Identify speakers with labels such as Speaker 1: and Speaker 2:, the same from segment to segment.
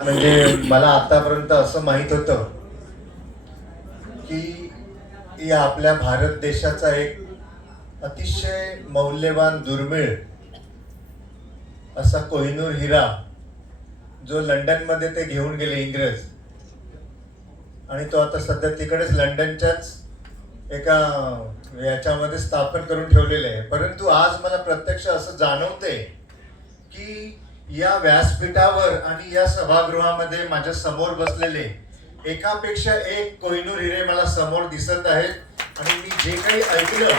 Speaker 1: म्हणजे मला आतापर्यंत असं माहीत होतं की या आपल्या भारत देशाचा एक अतिशय मौल्यवान दुर्मिळ असा कोहिनूर हिरा जो लंडनमध्ये ते घेऊन गेले इंग्रज. आणि तो आता सध्या तिकडेच लंडनच्याच एका याच्यामध्ये स्थापन करून ठेवलेले आहे. परंतु आज मला प्रत्यक्ष असं जाणवते की या व्यासपीठावर आणि या सभागृहामध्ये माझ्यासमोर बसलेले एकापेक्षा एक कोहिनूर हिरे मला समोर दिसत आहेत. आणि मी जे काही ऐकलं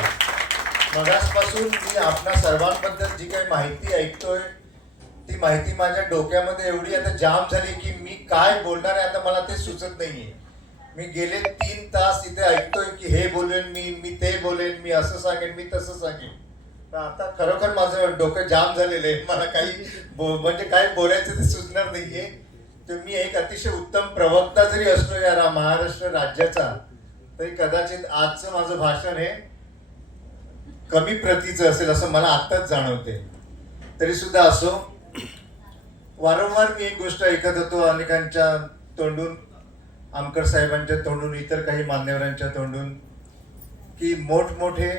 Speaker 1: मगासपासून मी आपल्या सर्वांबद्दल जी काही माहिती ऐकतोय ती माहिती माझ्या डोक्यामध्ये एवढी आता जाम झाली की मी काय बोलणार आहे आता मला ते सुचत नाहीये. मी गेले तीन तास इथे ऐकतोय की हे बोलेन मी मी ते बोलेन मी असं सांगेन मी तसं सांगेन. तर आता खरोखर माझं डोकं जाम झालेलं आहे. मला काही म्हणजे काय बोलायचं ते सुचणार नाहीये तर मी एक अतिशय उत्तम प्रवक्ता जरी असलो या रा- महाराष्ट्र राज्याचा तरी कदाचित आजचं माझं भाषण हे कमी प्रतीचं असेल असं मला आत्ताच जाणवते. तरी सुद्धा असो वारंवार मी एक गोष्ट ऐकत होतो अनेकांच्या तोंडून आमकर साहेबांच्या तोंडून इतर काही मान्यवरांच्या तोंडून की मोठमोठे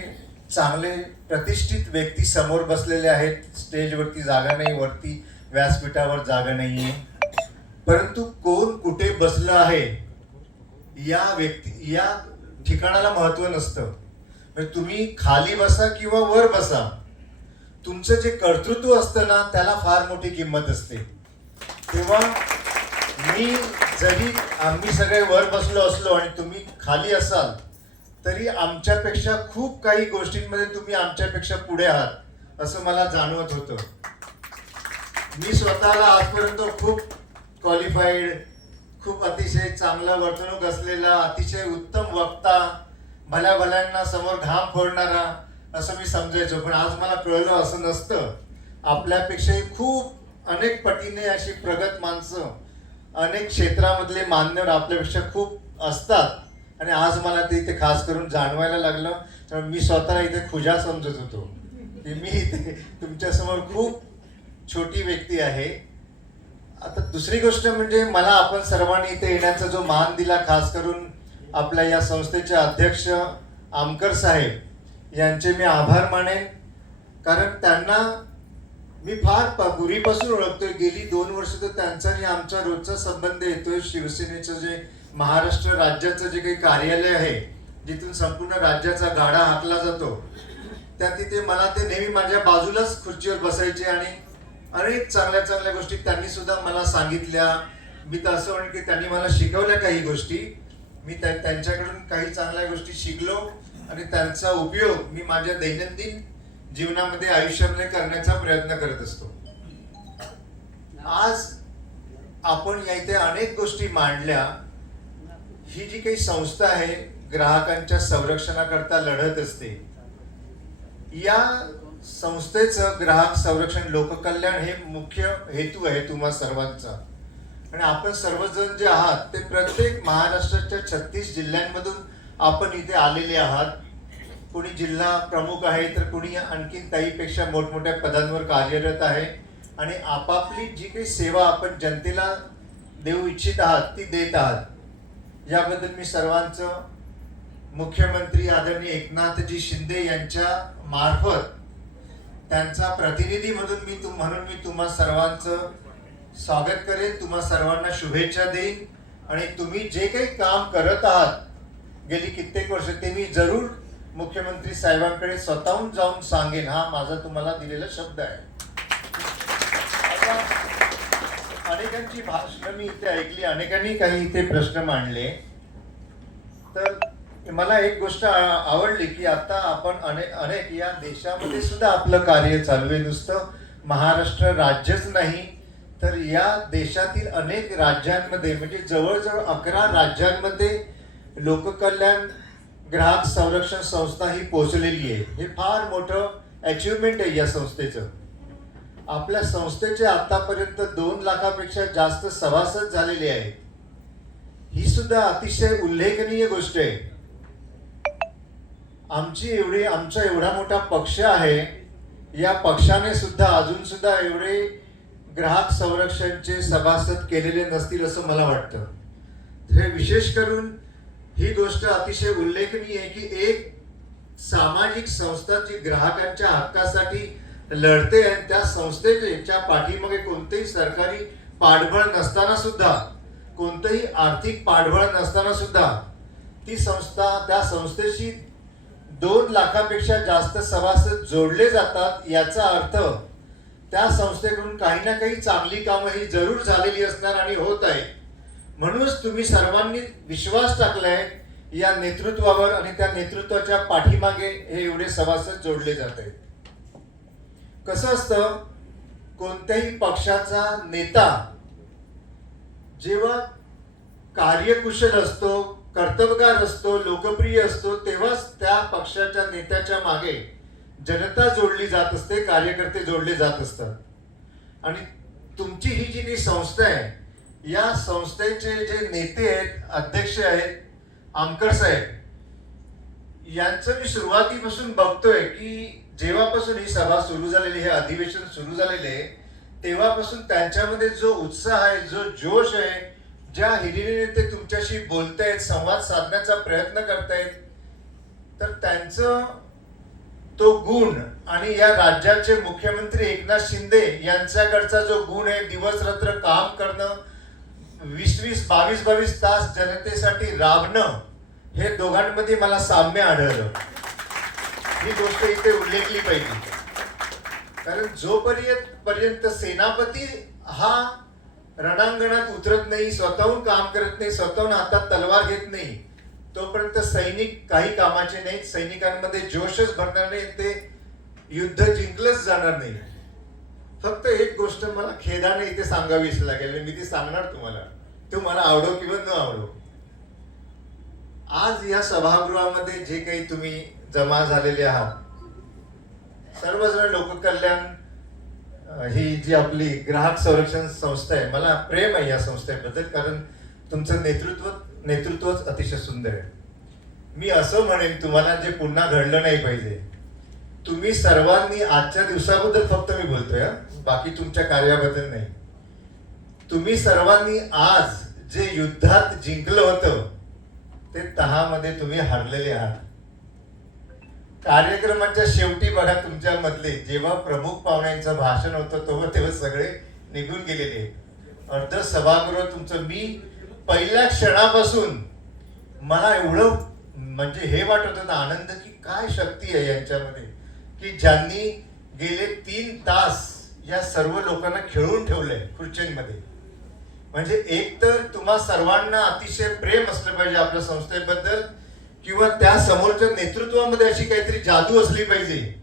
Speaker 1: चांगले प्रतिष्ठित व्यक्ती समोर बसलेले आहेत. स्टेजवरती जागा नाही वरती व्यासपीठावर जागा नाही आहे परंतु कोण कुठे बसलं आहे या व्यक्ती या ठिकाणाला महत्त्व नसतं. म्हणजे तुम्ही खाली बसा किंवा वर बसा. तुमचं जे कर्तृत्व असतं ना त्याला फार मोठी किंमत असते. तेव्हा मी जरी आम्ही सगळे वर बसलो असलो आणि तुम्ही खाली असाल तरी आमच्यापेक्षा खूप काही गोष्टींमध्ये तुम्ही आमच्यापेक्षा पुढे आहात असं मला जाणवत होतं. मी स्वतःला आजपर्यंत खूप क्वालिफाईड खूप अतिशय चांगला वर्तणूक असलेला अतिशय उत्तम वक्ता भल्या भल्यांना समोर घाम फोडणारा असं मी समजायचो. पण आज मला कळलं असं नसतं. आपल्यापेक्षाही खूप अनेक पटीने अशी प्रगत माणसं अनेक क्षेत्रामधले मान्यवर आपल्यापेक्षा खूप असतात. आणि आज मला ते इथे खास करून जाणवायला लागलं तर मी स्वतः इथे खुजा समजत होतो. की मी इथे तुमच्यासमोर खूप छोटी व्यक्ती आहे. आता दुसरी गोष्ट म्हणजे मला आपण सर्वांनी इथे येण्याचा जो मान दिला खास करून आपल्या या संस्थेचे अध्यक्ष आमकर साहेब यांचे मी आभार मानेन. कारण त्यांना मी फार प- पूर्वीपासून ओळखतोय. गेली दोन वर्ष तर त्यांचा आणि आमचा रोजचा संबंध येतोय. शिवसेनेचं जे महाराष्ट्र राज्याचं जे काही कार्यालय आहे जिथून संपूर्ण राज्याचा गाडा हाकला जातो त्या तिथे मला ते नेहमी माझ्या बाजूलाच खुर्चीवर बसायचे आणि अनेक चांगल्या चांगल्या गोष्टी त्यांनी सुद्धा मला सांगितल्या. मी तर असं म्हणेन की त्यांनी मला शिकवल्या काही गोष्टी. मी त्या त्यांच्याकडून काही चांगल्या गोष्टी शिकलो आणि त्यांचा उपयोग मी माझ्या दैनंदिन जीवनामध्ये आयुष्यामध्ये करण्याचा प्रयत्न करत असतो. आज आपण या इथे अनेक गोष्टी मांडल्या. ही जी काही संस्था आहे ग्राहकांच्या संरक्षणाकरता लढत असते. या संस्थेचं ग्राहक संरक्षण लोककल्याण हे मुख्य हेतू आहे तुम्हा सर्वांचा. आणि आपण सर्वजण जे आहात ते प्रत्येक महाराष्ट्राच्या छत्तीस जिल्ह्यांमधून आपण इथे आलेले आहात. कुणी जिल्हा प्रमुख आहे तर कुणी आणखीन काहीपेक्षा मोठमोठ्या पदांवर कार्यरत आहे. आणि आपापली जी काही सेवा आपण जनतेला देऊ इच्छित आहात ती देत आहात. याबद्दल मी सर्वांचं मुख्यमंत्री आदरणीय एकनाथजी शिंदे यांच्या मार्फत त्यांचा प्रतिनिधी म्हणून मी तुम म्हणून मी तुम्हा सर्वांचं स्वागत करेन. तुम्हा सर्वांना शुभेच्छा देईन. आणि तुम्ही जे काही काम करत आहात गेली कित्येक वर्ष ते मी जरूर मुख्यमंत्री साहेबांकडे स्वतःहून जाऊन सांगेन हा माझा तुम्हाला दिलेला शब्द आहे. अनेकांची भाषण मी इथे ऐकली अनेकांनी काही इथे प्रश्न मांडले. तर मला एक गोष्ट आवडली की आता आपण अनेक अनेक या देशामध्ये सुद्धा आपलं कार्य चालू आहे. नुसतं महाराष्ट्र राज्यच नाही तर या देशातील अनेक राज्यांमध्ये म्हणजे जवळजवळ अकरा राज्यांमध्ये लोककल्याण ग्राहक संरक्षण संस्था ही पोहोचलेली आहे. हे फार मोठं अचिव्हमेंट आहे या संस्थेचं. आपल्या संस्थेचे आतापर्यंत दोन लाखापेक्षा जास्त सभासद झालेले आहेत. ही सुद्धा अतिशय उल्लेखनीय गोष्ट आहे. आमची एवढी आमचा एवढा मोठा पक्ष आहे या पक्षाने सुद्धा अजून सुद्धा एवढे ग्राहक संरक्षणचे सभासद केलेले नसतील असं मला वाटतं. हे विशेष करून ही गोष्ट अतिशय उल्लेखनीय आहे की एक सामाजिक संस्था जी ग्राहकांच्या हक्कासाठी लढते आणि त्या संस्थेच्या पाठीमागे कोणतेही सरकारी पाठबळ नसताना सुद्धा कोणतंही आर्थिक पाठबळ नसताना सुद्धा ती संस्था त्या संस्थेशी दोन लाखापेक्षा जास्त सभासद जोडले जातात याचा अर्थ त्या संस्थेकडून काही ना काही चांगली कामं ही जरूर झालेली असणार आणि होत आहे. म्हणूनच तुम्ही सर्वांनी विश्वास टाकलाय या नेतृत्वावर आणि त्या नेतृत्वाच्या पाठीमागे हे एवढे सभासद जोडले जात आहेत. कसं असतं? कोणत्याही पक्षाचा नेता जेव्हा कार्यकुशल असतो कर्तबगार असतो लोकप्रिय असतो तेव्हाच त्या पक्षाच्या नेत्याच्या मागे जनता जोडली जात असते कार्यकर्ते जोडले जात असतात. आणि तुमची ही जी काही संस्था आहे या संस्थेचे जे नेते आहेत अध्यक्ष आहेत आमकर साहेब यांचं मी सुरुवातीपासून बघतोय की जेव्हापासून ही सभा सुरू झालेली हे अधिवेशन सुरू झालेले आहे, तेव्हापासून त्यांच्यामध्ये जो उत्साह आहे जो जोश आहे ज्या हिरिरीने ते तुमच्याशी बोलतायत संवाद साधण्याचा प्रयत्न करतायत तर त्यांचं तो गुण आणि या राज्याचे मुख्यमंत्री एकनाथ शिंदे यांच्याकडचा जो गुण आहे दिवस रात्र काम करणं वीस वीस बावीस बावीस तास जनतेसाठी राबणं हे दोघांमध्ये मला साम्य आढळलं. ही गोष्ट इथे उल्लेखली पाहिजे. कारण जोपर्यंत पर्यंत सेनापती हा रणांगणात उतरत नाही स्वतःहून काम करत नाही स्वतःहून हातात तलवार घेत नाही तोपर्यंत सैनिक काही कामाचे नाहीत. सैनिकांमध्ये जोशच भरणार नाही. ते युद्ध जिंकलंच जाणार नाही. फक्त एक गोष्ट मला खेदाने इथे सांगावीच लागेल आणि मी ती सांगणार तुम्हाला. तुम्हाला आवडो किंवा न आवडो. आज या सभागृहामध्ये जे काही तुम्ही जमा झालेले आहात सर्वजण लोककल्याण ही जी आपली ग्राहक संरक्षण संस्था आहे मला प्रेम आहे या संस्थेबद्दल कारण तुमचं नेतृत्व नेतृत्वच अतिशय सुंदर आहे. मी असं म्हणेन तुम्हाला जे पुन्हा घडलं नाही पाहिजे. तुम्ही सर्वांनी आजच्या दिवसाबद्दल फक्त मी बोलतोय बाकी तुमच्या कार्याबद्दल नाही. तुम्ही सर्वांनी आज जे युद्धात जिंकलं होतं ते तहामध्ये तुम्ही हरलेले आहात. कार्यक्रमाच्या शेवटी बघा तुमच्या मधले जेव्हा प्रमुख पाहुण्यांचं भाषण होतं तेव्हा तेव्हा सगळे निघून गेलेले. अर्ध सभागृह तुमचं मी पहिल्या क्षणापासून मला एवढं म्हणजे हे वाटत होतं आनंद की काय शक्ती आहे यांच्यामध्ये. की ज्यांनी गेले तीन तास या सर्व लोकांना खेळून ठेवलंय खुर्च्यांमध्ये. म्हणजे एक तर तुम्हा सर्वांना अतिशय प्रेम असलं पाहिजे आपल्या संस्थेबद्दल किंवा त्या समोरच्या नेतृत्वामध्ये अशी काहीतरी जादू असली पाहिजे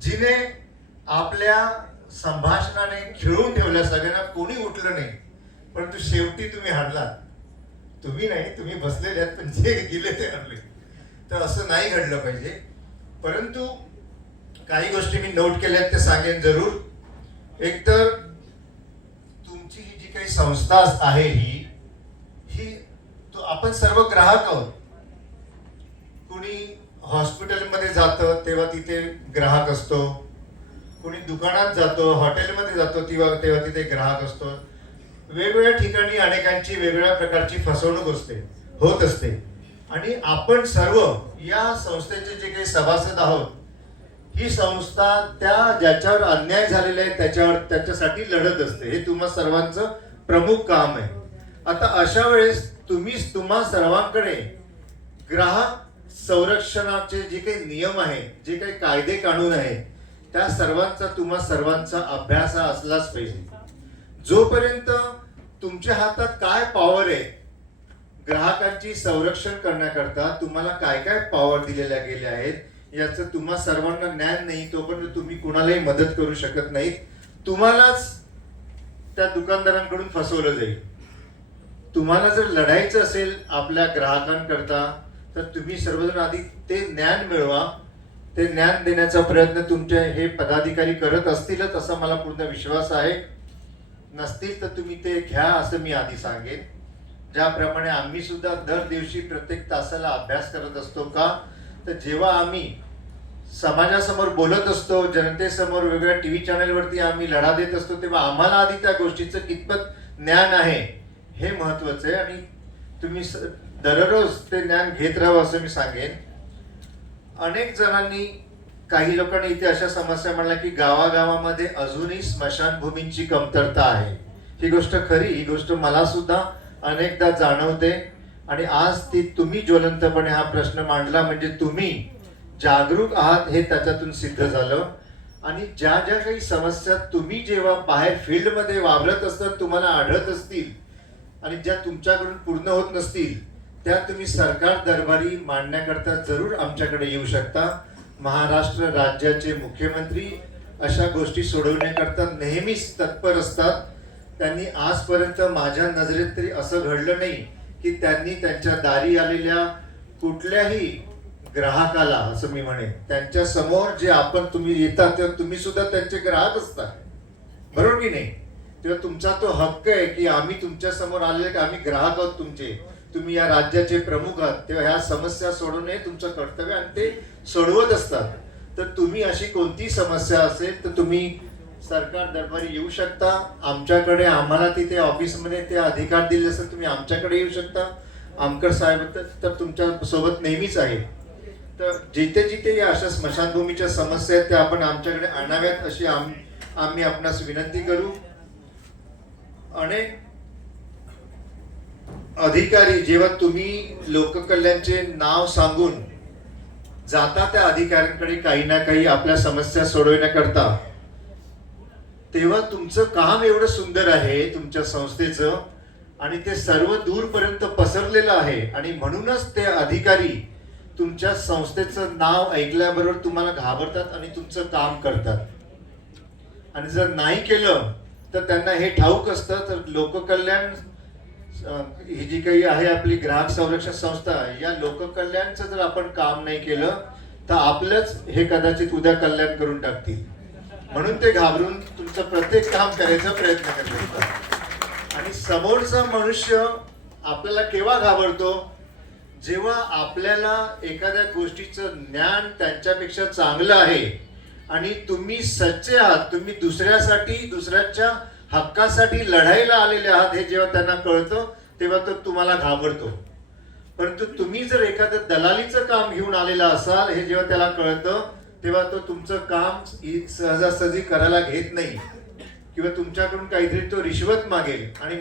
Speaker 1: जिने आपल्या संभाषणाने खिळून ठेवल्या सगळ्यांना कोणी उठलं नाही. परंतु शेवटी तुम्ही हारलात. तुम्ही नाही तुम्ही बसलेले आहेत पण जे गेले ते हरले. तर असं नाही घडलं पाहिजे. परंतु काही गोष्टी मी नोट केल्या आहेत ते सांगेन जरूर. एकतर तुमची ही जी काही संस्था आहे ही ही तो आपण सर्व ग्राहक आहोत. कुणी हॉस्पिटलमध्ये जातं तेव्हा तिथे ग्राहक असतो. कुणी दुकानात जातो हॉटेलमध्ये जातो तेव्हा तेव्हा तिथे ग्राहक असतो. वेगवेगळ्या ठिकाणी अनेकांची वेगवेगळ्या प्रकारची फसवणूक असते होत असते. आणि आपण सर्व या संस्थेचे जे काही सभासद आहोत ही संस्था त्या ज्याच्यावर अन्याय झालेला आहे त्याच्यावर त्याच्यासाठी लढत असते. हे तुम्हा सर्वांचं प्रमुख काम आहे. आता अशा वेळेस तुम्ही तुम्हा सर्वांकडे ग्राहक संरक्षणाचे जे काही नियम आहेत जे काही कायदे कानून आहे त्या सर्वांचा तुम्हा सर्वांचा अभ्यास हा असलाच पाहिजे. जोपर्यंत तुमच्या हातात काय पॉवर आहे ग्राहकांची संरक्षण करण्याकरता तुम्हाला काय काय पॉवर दिलेल्या गेल्या आहेत याचं तुम्हा सर्वांना ज्ञान नाही तोपर्यंत तुम्ही कुणालाही मदत करू शकत नाही तुम्हालाच त्या दुकानदारांकडून फसवलं जाईल. तुम्हाला जर लढायचं असेल आपल्या ग्राहकांकरता तर तुम्ही सर्वजण आधी ते ज्ञान मिळवा. ते ज्ञान देण्याचा प्रयत्न तुमचे हे पदाधिकारी करत असतीलच असा मला पूर्ण विश्वास आहे. नसतील तर तुम्ही ते घ्या असं मी आधी सांगेन. ज्याप्रमाणे आम्ही सुद्धा दर दिवशी प्रत्येक तासाला अभ्यास करत असतो का तर जेव्हा आम्ही समाजासमोर बोलत असतो जनतेसमोर वेगवेगळ्या टीव्ही चॅनलवरती आम्ही लढा देत असतो तेव्हा आम्हाला आधी त्या गोष्टीचं कितपत ज्ञान आहे हे महत्वाचं आहे. आणि तुम्ही स- दररोज ते ज्ञान घेत राहावं असं मी सांगेन. अनेक जणांनी काही लोकांनी इथे अशा समस्या म्हणल्या की गावागावामध्ये अजूनही स्मशानभूमींची कमतरता आहे. ही गोष्ट खरी ही गोष्ट मला सुद्धा अनेकदा जाणवते. आणि आज ती तुम्ही ज्वलंतपणे हा प्रश्न मांडला म्हणजे तुम्ही जागरूक आहात हे त्याच्यातून सिद्ध झालं. आणि ज्या ज्या काही समस्या तुम्ही जेव्हा बाहेर फील्डमध्ये वावरत असतात तुम्हाला आढळत असतील आणि ज्या तुमच्याकडून पूर्ण होत नसतील त्या तुम्ही सरकार दरबारी मांडण्याकरता जरूर आमच्याकडे येऊ शकता. महाराष्ट्र राज्याचे मुख्यमंत्री अशा गोष्टी सोडवण्याकरता नेहमीच तत्पर असतात. त्यांनी आजपर्यंत माझ्या नजरेत तरी असं घडलं नाही. की त्यांनी त्यांच्या दारी आलेल्या कुठल्याही ग्राहकाला असं मी म्हणेन त्यांच्यासमोर जे आपण तुम्ही येता तेव्हा तुम्ही सुद्धा त्यांचे ग्राहक असता. बरोबर की नाही? तेव्हा तुमचा तो हक्क आहे की आम्ही तुमच्यासमोर आलेले की आम्ही ग्राहक आहोत तुमचे. तुम्ही या राज्याचे प्रमुख आहात तेव्हा ह्या समस्या सोडवणे तुमचं कर्तव्य आणि ते सोडवत असतात. तर तुम्ही अशी कोणती समस्या असेल तर तुम्ही सरकार दरबारी येऊ शकता. आमच्याकडे आम्हाला तिथे ऑफिसमध्ये ते अधिकार दिले असेल तुम्ही आमच्याकडे येऊ शकता. आमकर साहेब तर- तुमच्यासोबत नेहमीच आहे. तर जिथे जिथे या अशा स्मशानभूमीच्या समस्या आहेत त्या आपण आमच्याकडे आणाव्यात अशी आम आम्ही आपणास विनंती करू. अनेक अधिकारी जेव्हा तुम्ही लोककल्याणचे नाव सांगून जाता त्या अधिकाऱ्यांकडे काही ना काही आपल्या समस्या सोडवण्याकरता तेव्हा तुमचं काम एवढं सुंदर आहे तुमच्या संस्थेचं आणि ते सर्व दूरपर्यंत पसरलेलं आहे. आणि म्हणूनच ते अधिकारी तुमच्या संस्थेचं नाव ऐकल्याबरोबर तुम्हाला घाबरतात आणि तुमचं काम करतात. आणि जर नाही केलं तर त्यांना हे ठाऊक असतं तर लोककल्याण ही जी काही आहे आपली ग्राहक संरक्षण संस्था या लोककल्याणचं जर आपण काम नाही केलं तर आपलंच हे कदाचित उद्या कल्याण करून टाकतील. म्हणून ते घाबरून तुमचं प्रत्येक काम करायचा प्रयत्न करत असतात आणि समोरचा मनुष्य आपल्याला केव्हा घाबरतो? जेव्हा आपल्याला एखाद्या गोष्टीचं ज्ञान त्यांच्यापेक्षा चांगलं आहे आणि तुम्ही सच्चे आहात तुम्ही दुसऱ्यासाठी दुसऱ्याच्या हक्कासाठी लढायला आलेले आहात हे जेव्हा त्यांना कळतं तेव्हा तो तुम्हाला घाबरतो. परंतु तुम्ही जर एखादं दलालीचं काम घेऊन आलेलं असाल हे जेव्हा त्याला कळतं तेव्हा तो तुमचं काम सहजासहजी करायला घेत नाही. किंवा तुमच्याकडून काहीतरी तो रिश्वत मागेल आणि